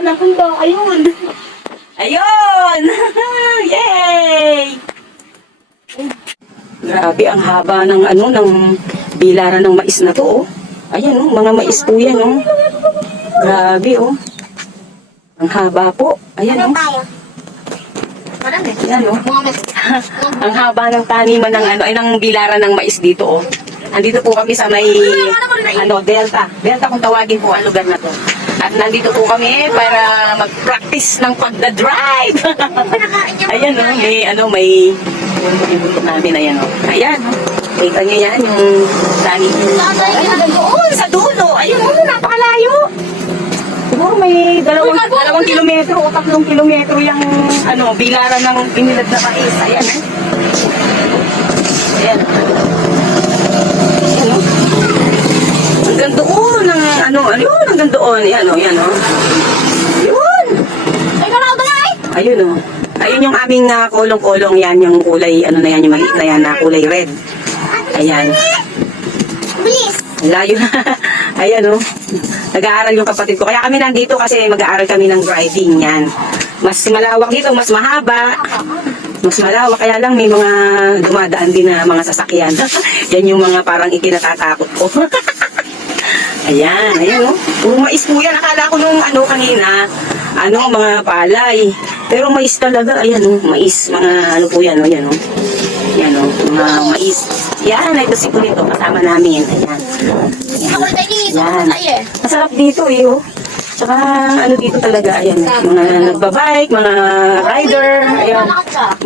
tapat ng bundok. Ayun. Ayun! Yay! Grabe, ang haba ng ng bilaran ng mais na to, oh. Ayan, oh, mga mais po yan, oh. Grabe, oh. Ang haba po. Ayan, oh. Ayan, oh. Ang haba ng taniman ng ng bilaran ng mais dito, oh. Andito po kami sa may Delta. Delta kung tawagin po ang lugar na to. At nandito po kami para mag-practice ng pagda-drive. Ayan, oh, may bundok namin, ayan, oh. Ayan, oh. Kita niyo yan, yung taniman. Ayan, doon, sa dulo. Ayun, oh, napakalayo. Siguro may dalawang kilometro o 3 kilometro yung bilaran ng binilad na mais. Ayan, eh. Ayan. Ayan, oh. Hanggang doon ang ayun, hanggang doon. Ayan, oh, ayan, oh. Ayun. Ayun, oh. Ayun yung aming kolong-kolong. Yan yung kulay, na yan, yung maliit na yan na kulay red. Ayan. Layo na. Ayan, oh. Nag-aaral yung kapatid ko. Kaya kami nandito kasi mag-aaral kami ng driving. Yan. Mas malawak dito, mas mahaba. Mas malawak. Kaya lang may mga dumadaan din na mga sasakyan. Yan yung mga parang ikinatatakot ko. Ayan. Ayan, oh. Puro mais po yan. Akala ko nung kanina, mga palay. Pero mais talaga. Ayan, oh. Mais. Mga po yan, oh. Yan, oh. Yan, oh. Mga mais. Yan. Ito si Kulito. Kasama namin. Ayan. Yan. Masarap dito, eh, oh. Tsaka, dito talaga, ayan. Mga nagbabike, mga rider. Ayan.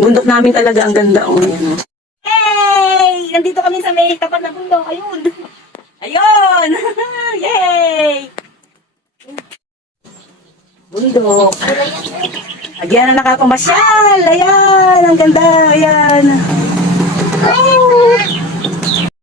Bundok namin talaga ang ganda, oh. Ayan, oh. Hey! Nandito kami sa may tapat na bundok. Ayun. Ayun! Yay! Bundok. Ayan na nakapamasyal. Ayan, ang ganda. Ayan. Oh!